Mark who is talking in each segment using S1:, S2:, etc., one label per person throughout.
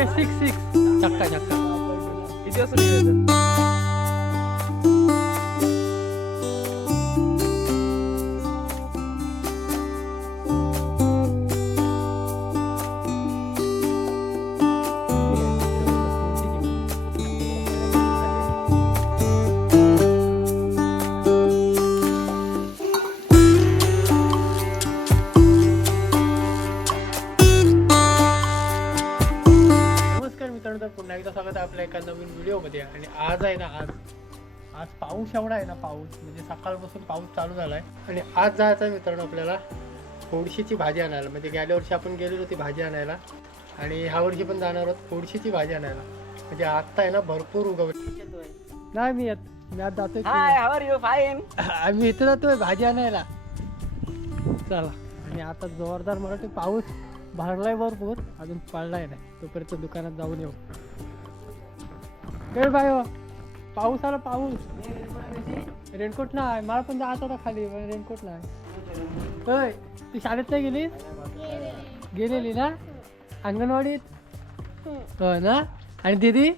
S1: Direct six six छक्का छक्का आपल्या एका नवीन व्हिडिओमध्ये आणि आज आहे ना आज आज पाऊस एवढा आहे ना पाऊस म्हणजे सकाळपासून पाऊस चालू झाला आहे आणि आज जायचं आहे मित्रांनो आपल्याला फोडशीची भाजी आणायला. म्हणजे गेल्या वर्षी आपण गेलेलो ती भाजी आणायला. आणि ह्या वर्षी पण जाणार आहोत फोडशीची भाजी आणायला. म्हणजे आत्ता आहे ना भरपूर उगवली. नाही मी येत मी आज जातोय hi how are you fine आम्ही इथे जातोय भाजी आणायला. चला. आणि आता जोरदार मराठी पाऊस भरलाय भरपूर. अजून पडलाय नाही. तोपर्यंत दुकानात जाऊन येऊ. बाय पाऊस आला पाऊस. रेनकोट नाही मला पण जायचं होता खाली पण रेनकोट नाही. होय तू शाळेत नाही गेलीस? गेलेली ना? अंगणवाडीत? हो ना? आणि दीदी?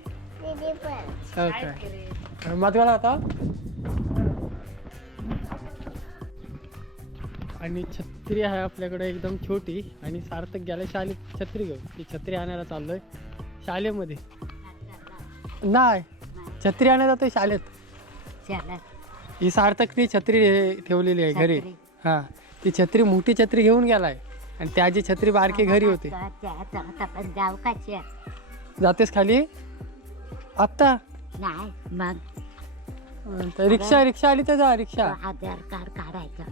S1: काय मधवाला होता आणि छत्री आहे आपल्याकडे एकदम छोटी. आणि सार्थक गेल्या शाळेत छत्री घेऊन. ती छत्री आणायला चाललोय शाळेमध्ये. नाही. छत्री आणायला जातोय शाळेत. ही सार्थक ती छत्री ठेवलेली आहे घरी. छत्री. हा. ती छत्री मोठी छत्री घेऊन गेलाय. आणि त्याची छत्री बारकी घरी होती.
S2: पण जाऊ का चे?
S1: जातेस खाली? आत्ता?
S2: नाही. मग?
S1: तर रिक्षा रिक्षा आली तर जा रिक्षा.
S2: आधार कार्ड काढायचं.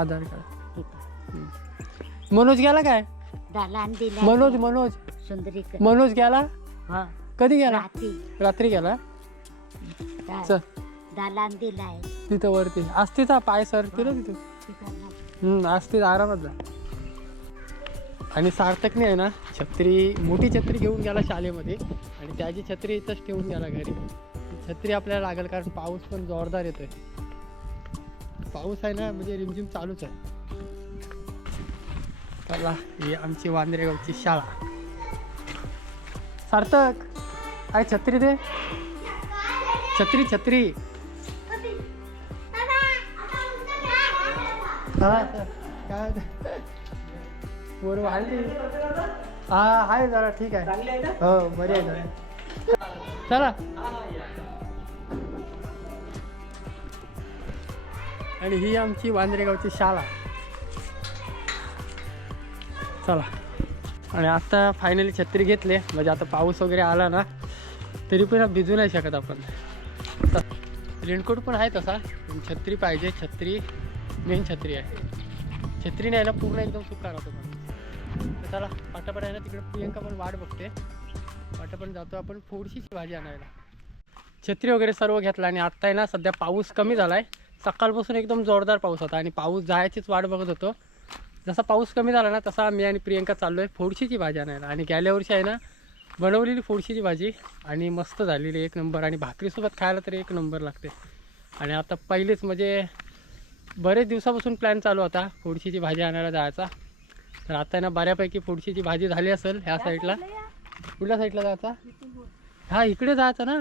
S1: आधार कार्ड. तिथं मनोज गेला काय?
S2: दलान दिला
S1: मनोज मनोज. सुंदरी मनोज गेला? हो. कधी गेला?
S2: रात्री. रात्री गेला? दा- चल. दलान दिलाय.
S1: तिथं वरती. असतीचा पाय सरते ना तिथं. हम्म, असते आरामात जा. आणि सार्थकने आहे ना छत्री मोठी छत्री घेऊन गेला शाळेमध्ये. आणि त्याची छत्री इथंच ठेवून गेला घरी. ती छत्री आपल्याला लागेल कारण पाऊस पण जोरदार येतोय. पाऊस आहे ना म्हणजे रिमझिम चालूच आहे. चला ही आमची वांद्रेगावची शाळा. सार्थक! काय छत्री दे. छत्री छत्री. हा. काय वाढली हा आहे जरा ठीक आहे. हो बरी आहे जरा. चला. आणि ही आमची वांद्रेगावची शाळा. चला. आणि आता फायनली छत्री घेतले. म्हणजे आता पाऊस वगैरे आला ना तरी पण भिजू नाही शकत आपण. रेनकोट पण आहे तसा छत्री पाहिजे छत्री मेन छत्री आहे. छत्री नाही ना पूर्ण एकदम सुका राहतो पण चला पाटापट आहे ना तिकडे प्रियंका पण वाट बघते. पाटापट जातो आपण थोडीशीच भाजी आणायला. छत्री वगैरे सर्व घेतला आणि आत्ता आहे ना सध्या पाऊस कमी झाला आहे सकाळपासून एकदम जोरदार पाऊस होता आणि पाऊस जायचीच वाट बघत होतो. जसा पाऊस कमी झाला ना तसा मी आणि प्रियंका चाललो आहे फोडशीची भाजी आणायला. आणि गेल्या वर्षी आहे ना बनवलेली फोडशीची भाजी आणि मस्त झालेली एक नंबर आणि भाकरीसोबत खायला तरी एक नंबर लागते. आणि आता पहिलेच म्हणजे बरेच दिवसापासून प्लॅन चालू होता फोडशीची भाजी आणायला जायचा. तर आता ना बऱ्यापैकी फोडशीची भाजी झाली असेल ह्या साईडला कुठल्या साईडला जायचा? हा इकडे जायचं ना.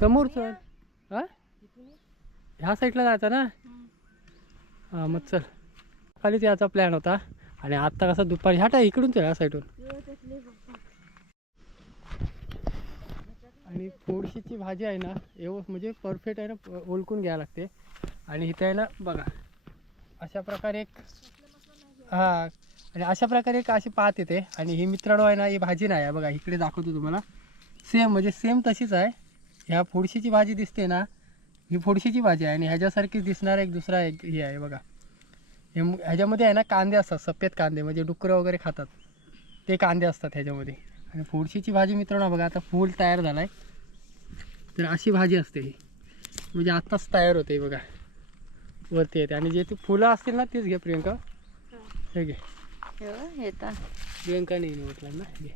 S1: समोरचं. हा? ह्या साईडला जायचं ना? हां मग चल. खालीच याचा प्लॅन होता. आणि आत्ता कसं दुपारी ह्या इकडून ह्या साईडून आणि फोडशीची भाजी आहे ना एवढं म्हणजे परफेक्ट आहे ना ओळखून घ्यायला लागते. आणि इथे आहे ना बघा अशा प्रकारे एक हां आणि अशा प्रकारे एक अशी पात येते. आणि ही मित्रांनो आहे ना ही भाजी नाही आहे. बघा इकडे दाखवतो तुम्हाला. सेम म्हणजे सेम तशीच आहे. ह्या फोडशीची भाजी दिसते ना ही फोडशीची भाजी आहे. आणि ह्याच्यासारखीच दिसणारा एक दुसरा एक हे आहे बघा. हे ह्याच्यामध्ये आहे ना कांदे असतात सफेद कांदे म्हणजे डुकरं वगैरे खातात. ते कांदे असतात ह्याच्यामध्ये. आणि फोडशीची भाजी मित्रांनो बघा आता फूल तयार झाला आहे तर अशी भाजी असते ही. म्हणजे आत्ताच तयार होते बघा. वरती येते. आणि जे ती फुलं असतील ना तीच घे प्रियंका. हे घे. प्रियंका नाही म्हटलं ना घे.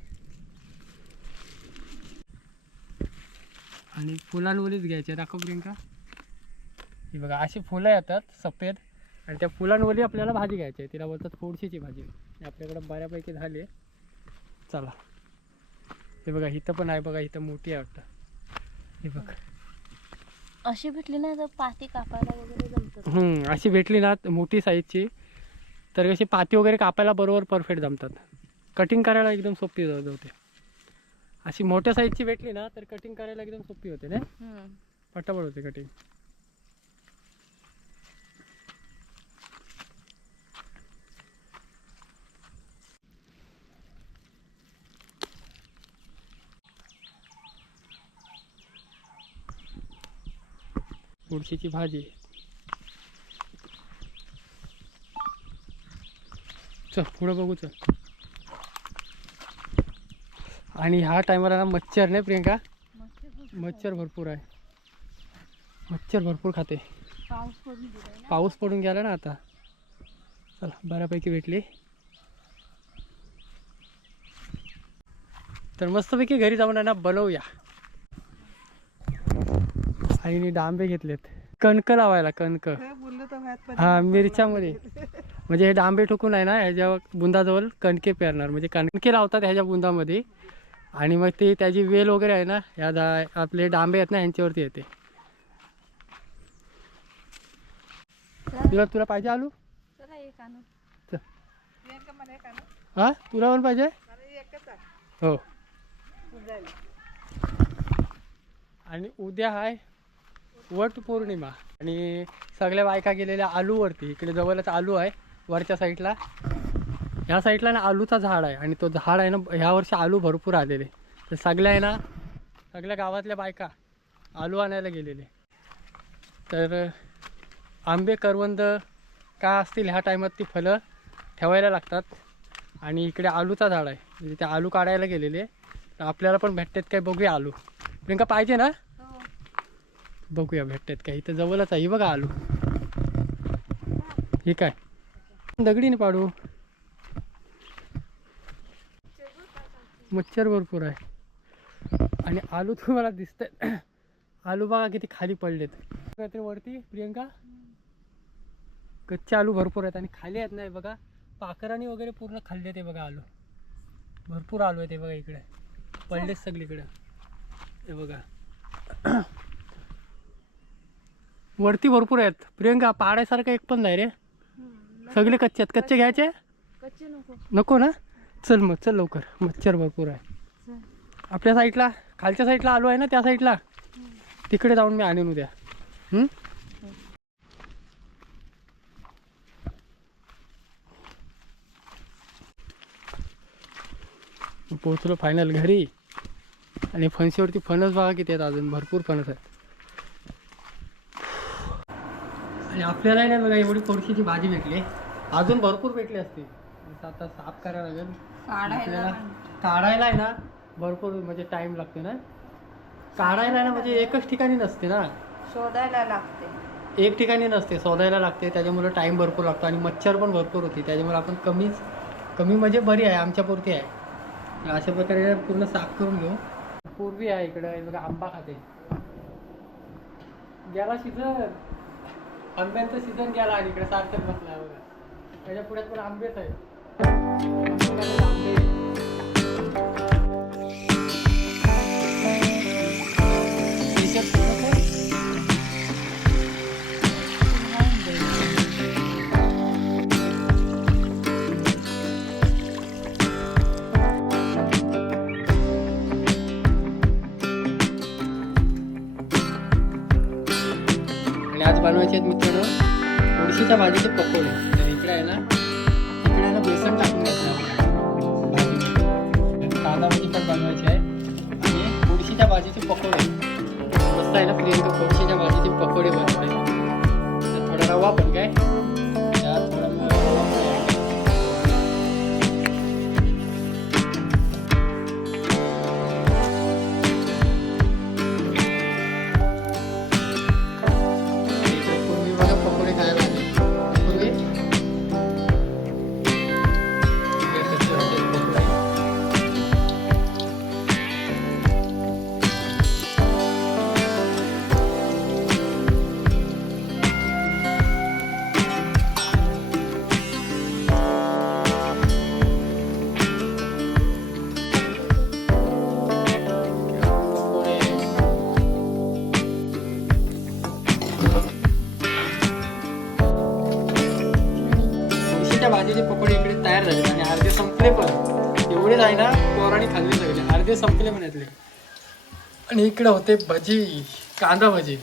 S1: आणि फुलांवरच घ्यायचे दाखव प्रियंका. ही बघा अशी फुलं येतात सफेद. आणि त्या फुलांवरही आपल्याला भाजी घ्यायची आहे. तिला बोलतात फोडशीची भाजी. आपल्याकडं बऱ्यापैकी झाली आहे. चला. हे बघा इथं पण आहे बघा इथं मोठी आहे वाटतं. हे बघ.
S2: अशी भेटली ना तर पाती कापायला वगैरे जमतात
S1: हम्म, अशी भेटली ना मोठी साईजची तर कशी पाती वगैरे कापायला बरोबर परफेक्ट जमतात. कटिंग करायला एकदम सोपी जाऊ होते. अशी मोठ्या साईजची भेटली ना तर कटिंग करायला एकदम सोपी होते ना हम्म. पटापट होते कटिंग पुढशीची भाजी. चल पुढं बघू चल. आणि ह्या टायमाला ना मच्छर नाही प्रियंका? मच्छर भरपूर आहे. मच्छर भरपूर खाते.
S2: पाऊस
S1: पडून गेला ना आता. चला बऱ्यापैकी भेटली. तर मस्तपैकी घरी जाऊन ना बनवूया. आईने डांबे घेतलेत. कणक लावायला कणक. हा मिरच्यामध्ये. म्हणजे हे डांबे ठोकून आहे ना ह्याच्या बुंदाजवळ कणके पेरणार. म्हणजे कणके लावतात ह्याच्या बुंदामध्ये. आणि मग ते त्याची वेल वगैरे आहे ना ह्या दा आपले डांबे आहेत ना यांच्यावरती येते. तुला तुला पाहिजे आलू?
S2: चला एक आणू.
S1: हा? तुला पण पाहिजे? हो. आणि उद्या आहे वट पौर्णिमा आणि सगळ्या बायका गेलेल्या आलूवरती. इकडे जवळच आलू आहे वरच्या साईडला. ह्या साईडला ना आलूचा झाड आहे आणि तो झाड आहे ना ह्या वर्षी आलू भरपूर आलेले. तर सगळ्या आहे ना सगळ्या गावातल्या बायका आलू आणायला गेलेले. तर आंबे करवंद का असतील ह्या टायमात ती फळं ठेवायला लागतात. आणि इकडे आलूचा झाड आहे. म्हणजे ते आलू काढायला गेलेले. तर आपल्याला पण भेटतात काय बघूया आलू. प्रियंका पाहिजे ना? बघूया भेटतात का? इथं जवळच आहे. बघा आलू. हे काय? दगडीने पाडू. मच्छर भरपूर आहे. आणि आलू तुम्हाला दिसतंय. आलू बघा किती खाली पडलेत. काहीतरी वरती प्रियंका? कच्चे आलू भरपूर आहेत आणि खाली आहेत नाही बघा. पाखरांनी वगैरे पूर्ण खाल्ले ते बघा आलू. भरपूर आलू आहे ते बघा इकडे. पडलेच सगळीकडे. हे बघा. वरती भरपूर आहेत. प्रियंका पाडायसारखं एक पण नाही रे. सगळे कच्चे आहेत. कच्चे घ्यायचे? कच्चे नको. नको ना? चल मग चल लवकर. मच्छर भरपूर आहे. आपल्या साईडला खालच्या साईडला आलो आहे ना त्या साईडला? तिकडे जाऊन मी आणीन उद्या? पोचलो फायनल घरी. आणि फणशीवरती फणस बघा किती आहेत अजून. भरपूर फणस आहेत. आणि आपल्याला आहे ना बघा एवढी कोळशीची भाजी भेटली. अजून भरपूर भेटली असते आता साफ करायला लागेल. आपल्याला काढायला आहे ना भरपूर म्हणजे टाइम लागते ना. काढायला ना म्हणजे एकच ठिकाणी नसते ना.
S2: शोधायला लागते.
S1: एक ठिकाणी नसते शोधायला लागते. त्याच्यामुळे टाइम भरपूर लागतो आणि मच्छर पण भरपूर होती. त्याच्यामुळे आपण कमीच कमी म्हणजे बरी आहे आमच्यापुरती आहे. अशा प्रकारे पूर्ण साफ करून घेऊ. पूर्वी आहे इकडं बघा आंबा खाते. गेला सीझन आंब्यांचा सीझन गेला आणि इकडे सारखंच बसला बघा. त्याच्या पुढ्यात पण आंबेच आहेत. आंबे. बनवायचे आहेत मित्रांनो. उडशीच्या भाजीचे पकोडे. तर इकडे आहे ना इकडे ना बेसन टाकून घ्यायचं आपल्याला भाजीमध्ये. कांदा भाजी पण बनवायची आहे. आणि उडशीच्या भाजीचे पकोडे. अर्धे संपले म्हणातले आणि इकडे होते भजी कांदा भजी.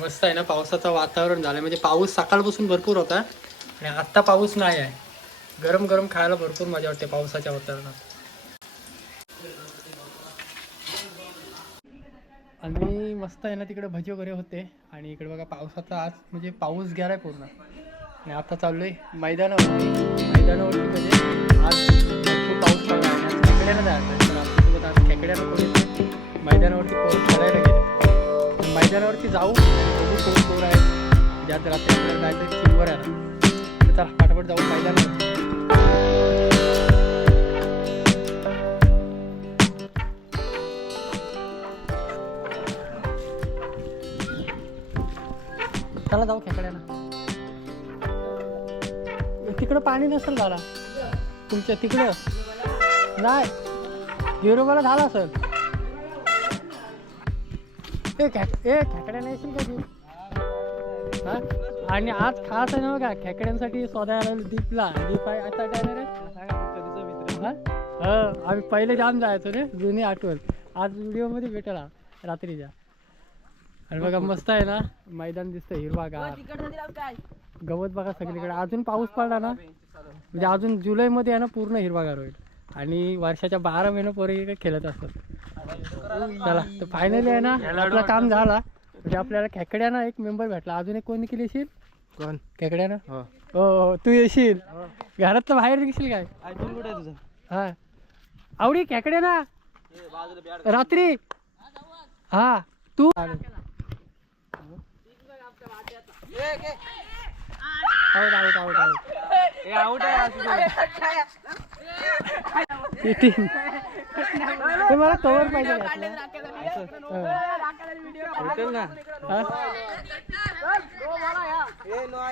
S1: मस्त आहे ना पावसाचं वातावरण झालं म्हणजे पाऊस सकाळपासून भरपूर होता आणि आत्ता पाऊस नाही आहे. गरम गरम खायला भरपूर मजा वाटते पावसाच्या वातावरणात. आणि मस्त आहे ना तिकडे भजी वगैरे होते. आणि इकडे बघा पावसाचा आज म्हणजे पाऊस गेलाय पूर्ण. आणि आता चाललोय मैदानावरती. मैदानावरती म्हणजे आज खेकड्याला आज खेकड्यानं जायचं तर आमच्यासोबत आज खेकड्याला कोणी नाही. मैदानावरती पाऊस पडायला गेले. मैदानावरती जाऊ. बघू कोण कोण आहे. ज्यात रात्री आपल्याला जायचं चिंबर आहे ना तर चला फटाफट जाऊ मैदानावर. चला जाऊ खेकड्याला तिकडं पाणी नसेल झाला तुमच्या तिकडं? नाही. हिरोबाला झाला असेल. ए खेक ए खेकड्यानं येशील का तू? हा? आणि आज खास आहे ना बघा खेकड्यांसाठी स्वतः दीपला. दीप आहे आता काय नाही रे? हा? हो आम्ही पहिले जाम जायचो रे जुनी आठवण. आज व्हिडिओमध्ये भेटला रात्रीच्या. आणि बघा मस्त आहे ना मैदान दिसतं हिरवागार गवत बघा सगळीकडे. अजून पाऊस पडला ना? म्हणजे अजून जुलैमध्ये आहे ना पूर्ण हिरवागार होईल. आणि वर्षाच्या बारा महिने पोरे इकडे खेळत असतात. चला तर फायनली आहे ना आपलं काम झाला. म्हणजे आपल्याला खेकड्यानं एक मेंबर भेटला. अजून एक कोणी केली येशील कोण? खेकड्यानं? हो. हो हो, तू येशील. घरात तर बाहेर निघशील काय? अजून कुठे आहे तुझं? हा. आवडी खेकडे ना रात्री? हा तू? Out out out
S3: out
S1: Cheating. ते मला कवर पाहिजे ना?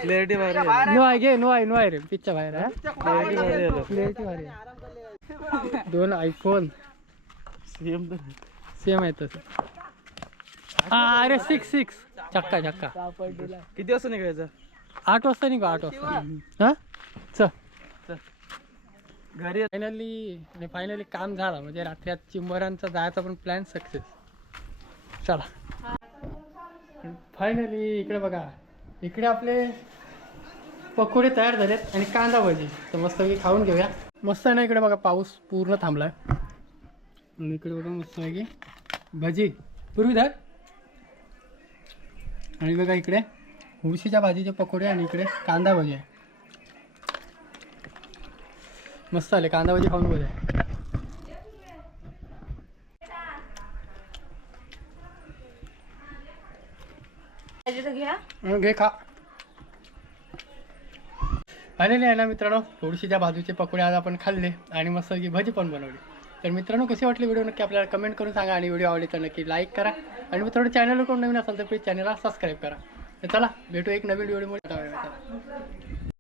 S3: क्लॅरिटी भारी
S1: नो आहे घे नो आहे नो आहे रे. पिच्च्या बाहेर हा? क्लॅरिटी आहे. दोन आयफोन सेम सेम आहे तसं. अरे सिक्स सिक्स चक्का चक्का
S3: किती वाजता निघायचं?
S1: आठ वाजता निघू आठ वाजता. हा? चल. घरी फायनली आणि फायनली काम झालं. म्हणजे रात्री आज चिंबरांचा जायचा पण प्लॅन सक्सेस चला. फायनली इकडे बघा. इकडे आपले पकोडे तयार झालेत आणि कांदा भजी. तर मस्त खाऊन घेऊया. मस्त आहे ना इकडे बघा पाऊस पूर्ण थांबलाय. आणि इकडे बघा मस्त आहे की भजी. पूर्वी धर. आणि बघा इकडे हुळशीच्या भाजीचे पकोडे आणि इकडे कांदा भजी आहे. मस्त आले कांदा भजी खाऊन बघा घे खा. आलेले आहे ना मित्रांनो थोडीशीच्या बाजूचे पकोडे आज आपण खाल्ले आणि मस्त की भजी पण बनवली. तर मित्रांनो कशी वाटली व्हिडिओ नक्की आपल्याला कमेंट करून सांगा आणि व्हिडिओ आवडली तर नक्की लाईक करा. आणि मित्रांनो चॅनलवर कोण नवीन असेल तर प्लीज चॅनलला सबस्क्राईब करा. तर चला भेटू एक नवीन व्हिडिओमध्ये